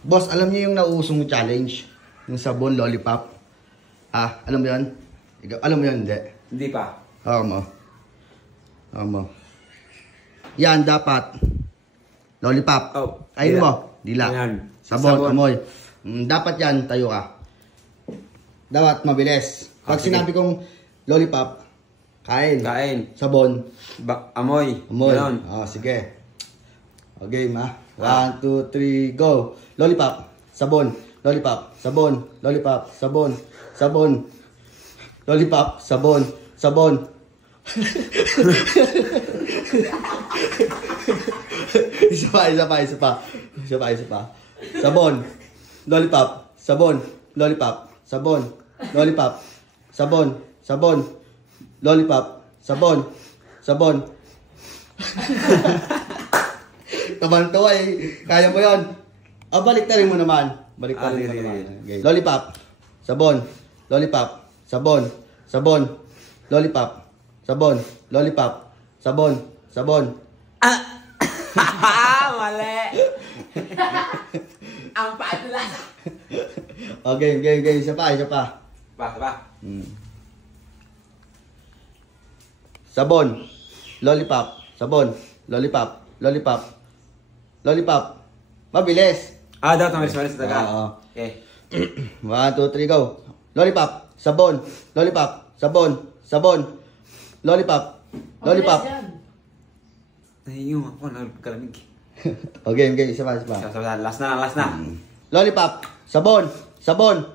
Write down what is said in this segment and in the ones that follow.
Boss, alam niyo yung nauusong challenge? Yung sabon lollipop? Alam mo yun? Alam mo yun, hindi? Hindi pa. Mo. Yan, dapat. Lollipop. Oh, ayun mo. Dila. Ayan. Sabon, amoy. Dapat yan, tayo ka. Dapat mabilis. Pag sinabi kong lollipop, kain. Sabon. Amoy. Ganon. Sige. Okay, ma. 1, 2, 3, go. Lollipop. Sabon. Lollipop. Sabon. Lollipop. Sabon. Sabon. Lollipop. Sabon. Sabon. Isa pa. Sabon. Lollipop. Sabon. Lollipop. Sabon. Lollipop. Sabon. Sabon. Lollipop. Sabon. Sabon. Taman-tawa eh. Kaya mo yun. Baliktarin mo naman. Baliktarin mo naman. Okay. Lollipop. Sabon. Lollipop. Sabon. Sabon. Lollipop. Sabon. Lollipop. Sabon. Sabon. Mali. Ang padla. Okay. Isa pa. Sabon. Lollipop. Sabon. Lollipop. Lollipop. Lollipop. Mabilis. Dapat mabilis talaga. Okay. 1, 2, 3, go. Lollipop. Sabon. Lollipop. Sabon. Sabon. Lollipop. Lollipop. Ay, yung ako nagkalamig. Okay. Isa pa. Last na. Lollipop. Sabon. Sabon.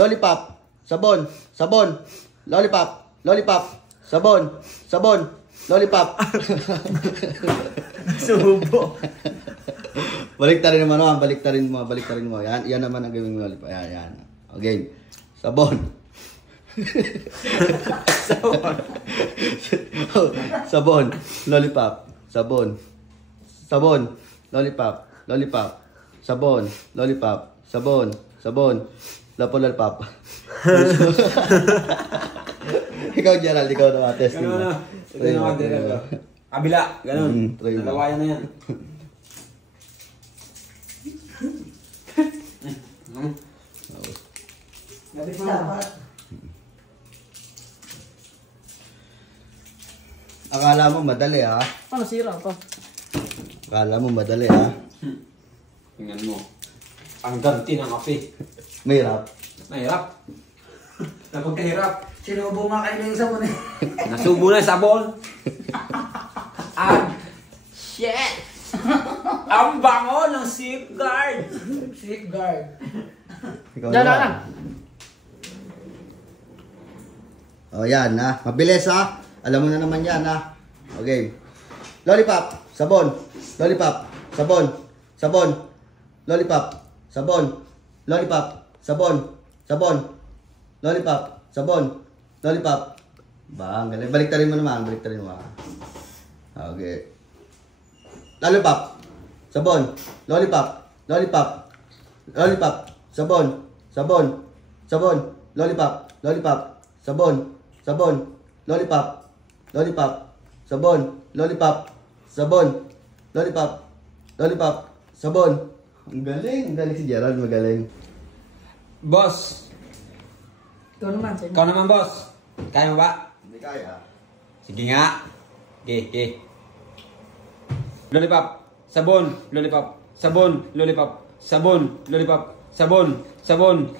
Lollipop. Sabon. Sabon. Lollipop. Lollipop. Sabon. Sabon. Lollipop. Subo. Baliktarin mo. Yan naman ang gawin mo lollipop. Yan. Okay. Sabon. Sabon. Lollipop. Sabon. Sabon. Lollipop. Lollipop. Sabon. Lollipop. Sabon. Sabon. Lollipop. Ikaw, Gerald. Ikaw na testing mo. Kabila. Ganun. Nalawayan na yan. Akala mo madali ha? Ano sira pa? Akala mo madali ha? Tingnan mo. Ang ganti ng kape. Mahirap. Napagkahirap. Sinubo nga kayo ng sabon eh. Nasubo na yung sabon. Shit! Ang bango ng safeguard. Ikaw na. Yan ha. Mabilis ha. Alam mo na naman yan ha. Okay. Lollipop. Sabon. Lollipop. Sabon. Sabon. Lollipop. Sabon. Lollipop. Sabon. Sabon. Lollipop. Sabon. Lollipop. Ang galing. Baliktarin mo naman. Okay. Lollipop. Sabon. Lollipop. Lollipop. Lollipop. Sabon. Sabon. Sabon. Lollipop. Lollipop. Sabon. Sabon. Lollipop. Lollipop. Sabon. Lollipop. Sabon. Lollipop. Lollipop. Sabon. Ang galing si Gerald, magaling. Boss. Ikaw naman. Ikaw naman, boss. Kaya mo ba? Hindi kaya. Sige nga. Okay. Lollipop. Sabon. Lollipop. Sabon. Lollipop. Sabon. Lollipop. Sabon. Lollipop.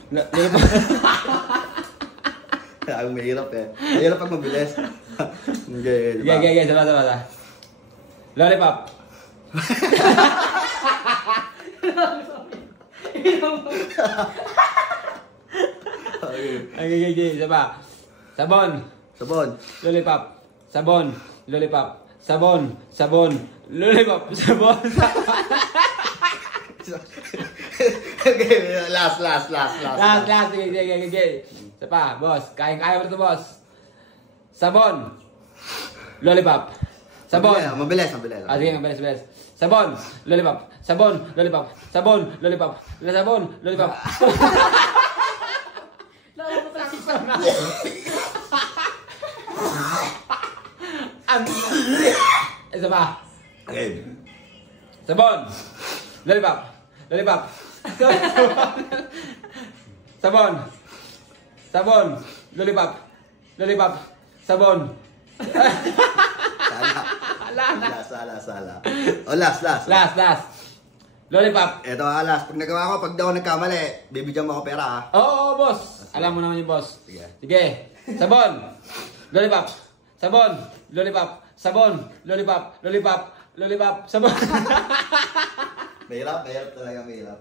Ang mahirap eh. Mahirap pag mabilis. Okay, diba? Okay. Sama. Lollipop. Okay. Sama. Sabon. Lollipop. Sabon. Lollipop. Sabon. Lollipop. Sabon. Okay, last. Last. Okay. Isa pa, boss. Kaya mo ito, boss. Sabon. Lollipop. Sabon. Mabilis. Sige, mabilis. Sabon. Lollipop. Sabon. Lollipop. Isa pa. Okay. Sabon. Lollipop. Sabon. Sabon. Lollipop. Lollipop. Sabon. Sala. O, last. Last. Lollipop. Ito last. Pag nagawa ko, pag daw nagkamali, bibigyan mo ako pera ha. Oo, boss. Alam mo naman yung boss. Sige. Sige. Sabon. Lollipop. Sabon. Lollipop. Sabon. Lollipop. Lollipop. Lollipop. Sabon. Mahirap talaga, mahirap.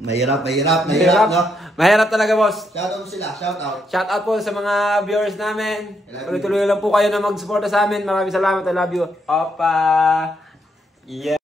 Mahirap, no? Mahirap talaga, boss. Shoutout sila, shoutout. Shout out po sa mga viewers namin. I love you. Tuloy-tuloy lang po kayo na mag-suporta sa amin. Maraming salamat. I love you. Opa. Yeah.